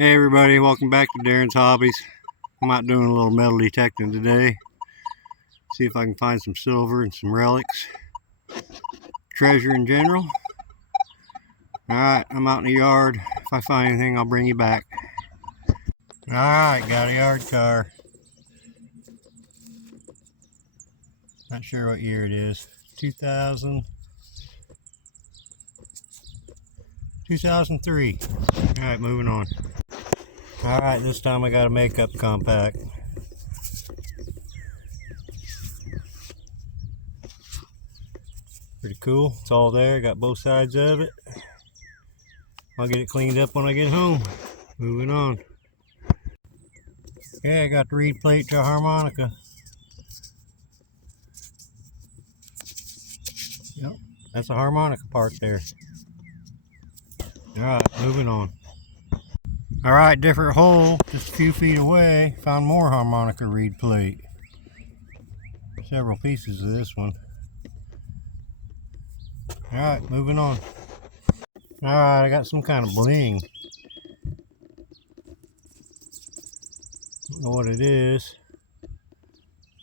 Hey everybody, welcome back to Darren's Hobbies. I'm out doing a little metal detecting today. See if I can find some silver and some relics. Treasure in general. Alright, I'm out in the yard. If I find anything, I'll bring you back. Alright, got a yard car. Not sure what year it is. 2003. Alright, moving on. Alright, this time I got a makeup compact. Pretty cool. It's all there. Got both sides of it. I'll get it cleaned up when I get home. Moving on. Yeah, I got the reed plate to a harmonica. Yep, that's a harmonica part there. Alright, moving on. Alright, different hole, just a few feet away. Found more harmonica reed plate. Several pieces of this one. Alright, moving on. Alright, I got some kind of bling. Don't know what it is.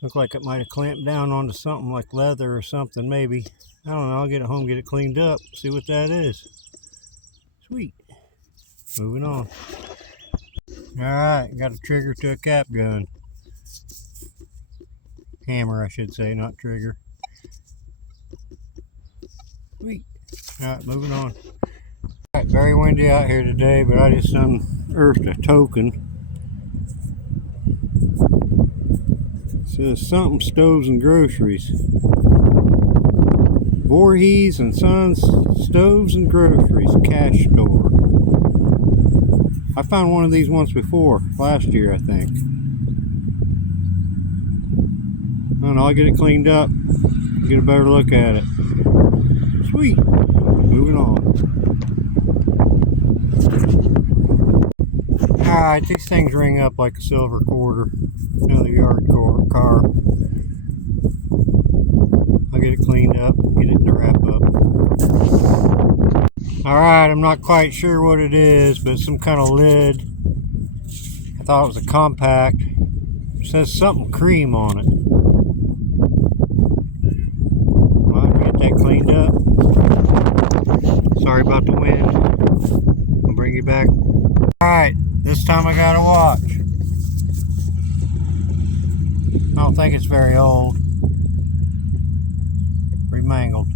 Look like it might have clamped down onto something like leather or something, maybe. I don't know, I'll get it home, get it cleaned up, see what that is. Sweet. Moving on. Alright, got a trigger to a cap gun. Hammer, I should say, not trigger. Sweet. Alright, moving on. Alright, very windy out here today, but I just unearthed a token. It says something stoves and groceries. Voorhees and Sons Stoves and Groceries Cash Store. I found one of these once before, last year I think. I don't know, I'll get it cleaned up, get a better look at it. Sweet. Moving on. Alright, these things ring up like a silver quarter. Another yard car. I'll get it cleaned up, get it to wrap up. Alright, I'm not quite sure what it is, but it's some kind of lid. I thought it was a compact. It says something cream on it. Well, I'll get that cleaned up. Sorry about the wind. I'll bring you back. Alright, this time I got a watch. I don't think it's very old. Remangled.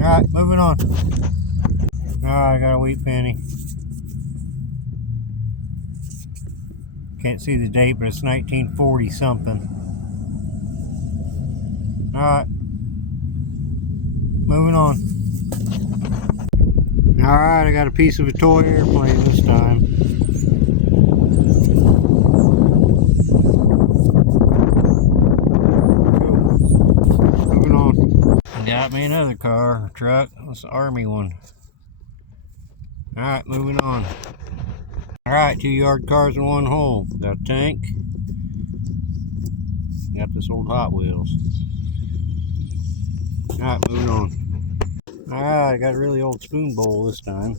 Alright, moving on. Alright, I got a wheat penny. Can't see the date, but it's 1940 something. Alright. Moving on. Alright, I got a piece of a toy airplane this time. Moving on. Got me another car, a truck. That's an army one. Alright, moving on. Alright, 2 yard cars in one hole. Got a tank. Got this old Hot Wheels. Alright, moving on. Alright, I got a really old spoon bowl this time.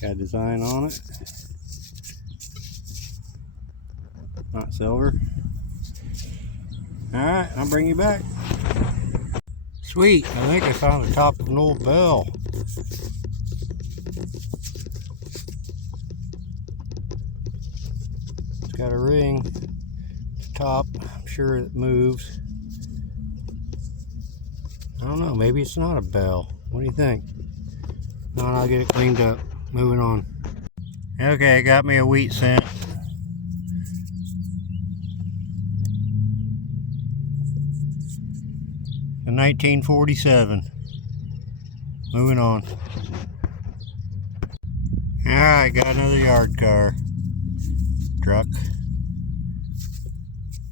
Got a design on it. Not silver. Alright, I'll bring you back. Sweet, I think I found the top of an old bell. It's got a ring at the top. I'm sure it moves. I don't know, maybe it's not a bell. What do you think? No, I'll get it cleaned up. Moving on. Okay, got me a wheat cent. In 1947. Moving on. Alright, got another yard car. Truck.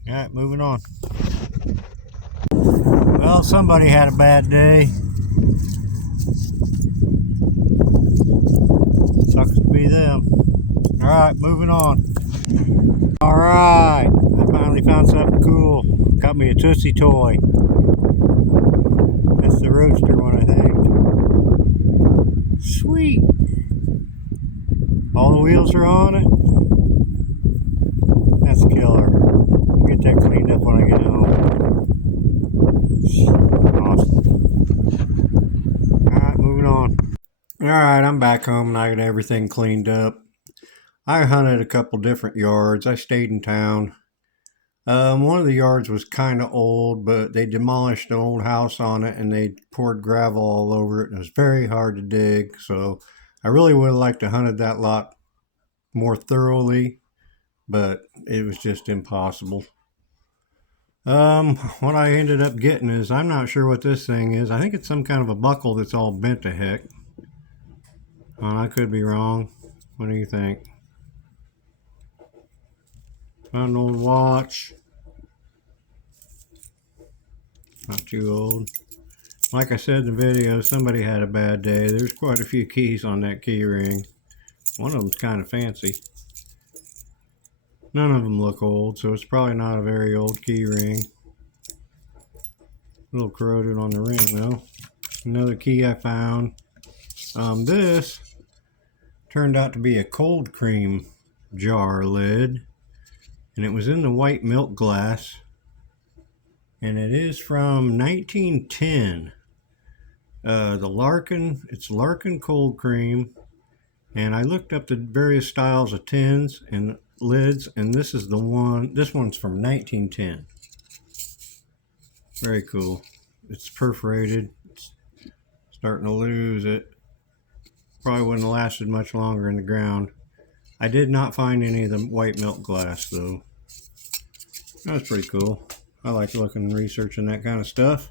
Alright, moving on. Well, somebody had a bad day. Sucks to be them. Alright, moving on. Alright, I finally found something cool. Got me a Tootsie toy. That's the Roadster one, I think. Sweet! All the wheels are on it. That's killer. I'll get that cleaned up when I get home. Awesome. Alright, moving on. Alright, I'm back home and I got everything cleaned up. I hunted a couple different yards. I stayed in town. One of the yards was kind of old, but they demolished an old house on it and they poured gravel all over it, and it was very hard to dig. So I really would have liked to hunted that lot more thoroughly, but it was just impossible. What I ended up getting is, I'm not sure what this thing is. I think it's some kind of a buckle that's all bent to heck. I could be wrong. What do you think? Found an old watch. Not too old. Like I said in the video, somebody had a bad day. There's quite a few keys on that key ring. One of them's kind of fancy. None of them look old, so it's probably not a very old key ring. A little corroded on the ring though. Another key I found. This turned out to be a cold cream jar lid, and it was in the white milk glass, and it is from 1910. It's Larkin cold cream, and I looked up the various styles of tins and lids, and this is the one. This one's from 1910. Very cool. It's perforated. It's starting to lose it. Probably wouldn't have lasted much longer in the ground. I did not find any of the white milk glass though. That's pretty cool. I like looking and researching that kind of stuff.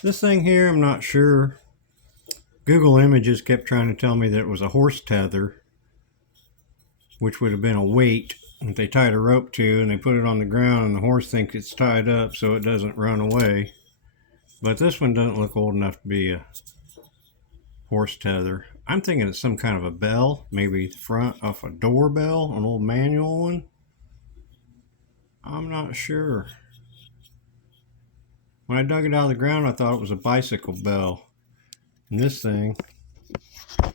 This thing here, I'm not sure. Google Images kept trying to tell me that it was a horse tether, which would have been a weight that they tied a rope to, and they put it on the ground, and the horse thinks it's tied up so it doesn't run away. But this one doesn't look old enough to be a horse tether. I'm thinking it's some kind of a bell, maybe the front of a doorbell, an old manual one. I'm not sure. When I dug it out of the ground, I thought it was a bicycle bell. And this thing over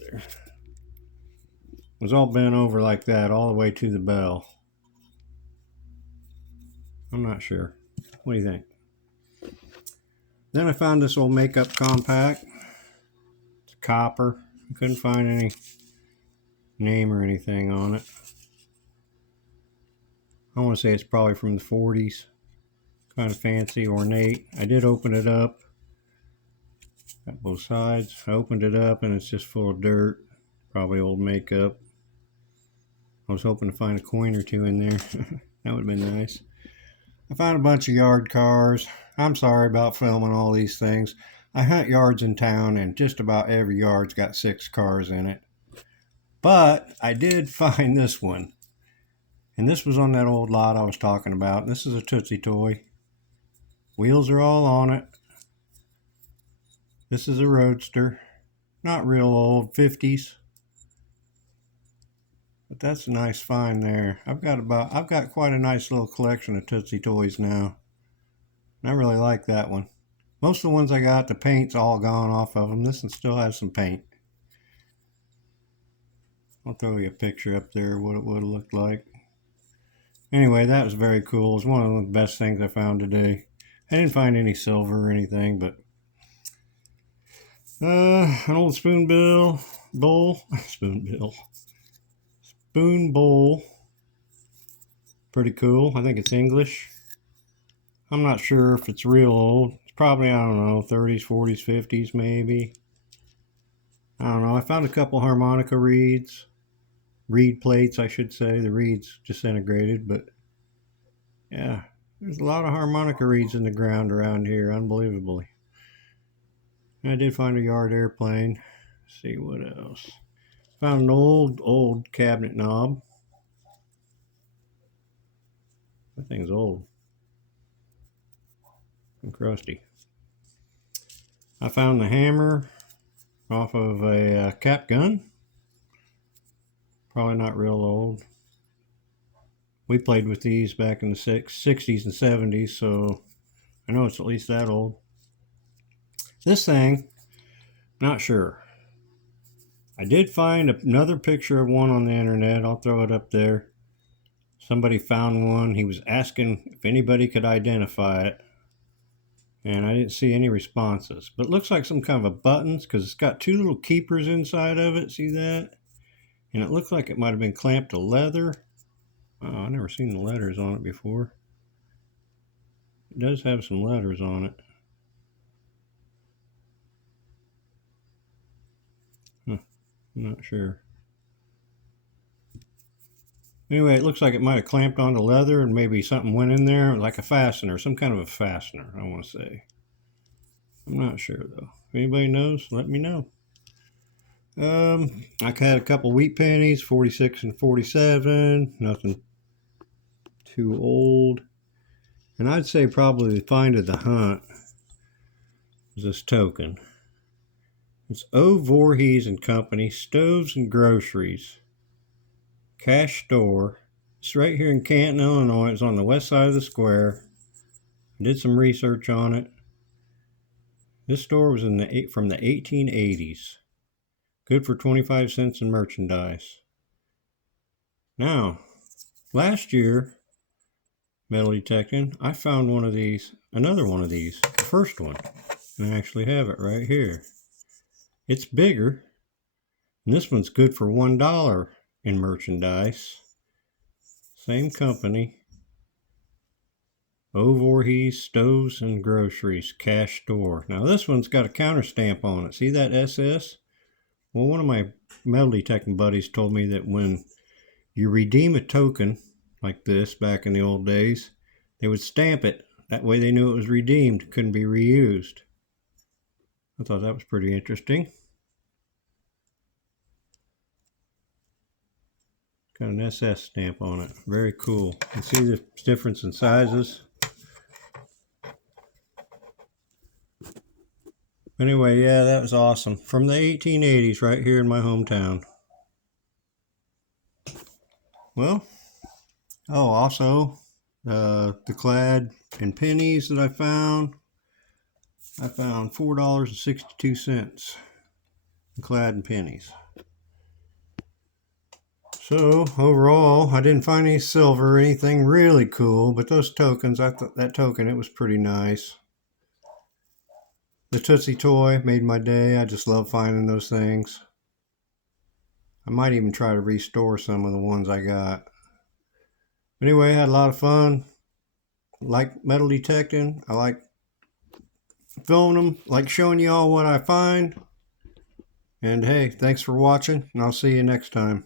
there was all bent over like that, all the way to the bell. I'm not sure. What do you think? Then I found this old makeup compact. It's copper. I couldn't find any name or anything on it. I want to say it's probably from the 40s. Kind of fancy, ornate. I did open it up. Got both sides. I opened it up and it's just full of dirt. Probably old makeup. I was hoping to find a coin or two in there. That would have been nice. I found a bunch of yard cars. I'm sorry about filming all these things. I hunt yards in town, and just about every yard's got 6 cars in it. But I did find this one. And this was on that old lot I was talking about. This is a Tootsie toy. Wheels are all on it. This is a Roadster. Not real old, 50s. But that's a nice find there. I've got quite a nice little collection of Tootsie toys now. I really like that one. Most of the ones I got, the paint's all gone off of them. This one still has some paint. I'll throw you a picture up there of what it would have looked like. Anyway, that was very cool. It was one of the best things I found today. I didn't find any silver or anything, but an old spoon bowl. Spoon bowl. Pretty cool. I think it's English. I'm not sure if it's real old. It's probably, I don't know, 30s, 40s, 50s maybe. I don't know. I found a couple harmonica reeds. Reed plates, I should say. The reeds disintegrated, but yeah, there's a lot of harmonica reeds in the ground around here, unbelievably. And I did find a yard airplane. Let's see what else. Found an old cabinet knob. That thing's old and crusty. I found the hammer off of a cap gun. Probably not real old. We played with these back in the 60s and 70s, so I know it's at least that old. This thing, not sure. I did find another picture of one on the internet. I'll throw it up there. Somebody found one. He was asking if anybody could identify it, and I didn't see any responses. But it looks like some kind of a buttons, because it's got two little keepers inside of it. See that? And it looks like it might have been clamped to leather. Oh, I've never seen the letters on it before. It does have some letters on it. Huh, I'm not sure. Anyway, it looks like it might have clamped onto leather and maybe something went in there, like a fastener, some kind of a fastener, I want to say. I'm not sure though. If anybody knows, let me know. I had a couple wheat pennies, 46 and 47, nothing too old. And I'd say probably the find of the hunt is this token. It's O. Voorhees and Company, Stoves and Groceries, Cash Store. It's right here in Canton, Illinois. It's on the west side of the square. I did some research on it. This store was from the 1880s. Good for 25 cents in merchandise. Now, last year, metal detecting, I found one of these, another one of these, the first one. And I actually have it right here. It's bigger, and this one's good for $1 in merchandise. Same company. O. Voorhees Stoves and Groceries, Cash Store. Now this one's got a counter stamp on it. See that SS? Well, one of my metal detecting buddies told me that when you redeem a token like this back in the old days, they would stamp it. That way they knew it was redeemed, couldn't be reused. I thought that was pretty interesting. Got an SS stamp on it. Very cool. You can see the difference in sizes. Anyway, yeah, that was awesome. From the 1880s right here in my hometown. Well, also the clad and pennies that I found $4.62 in clad and pennies. So overall, I didn't find any silver or anything really cool, but those tokens, I thought that token, it was pretty nice. The Tootsie toy made my day. I just love finding those things. I might even try to restore some of the ones I got. Anyway, I had a lot of fun. Like metal detecting. I like filming them, like showing you all what I find. And hey, thanks for watching, and I'll see you next time.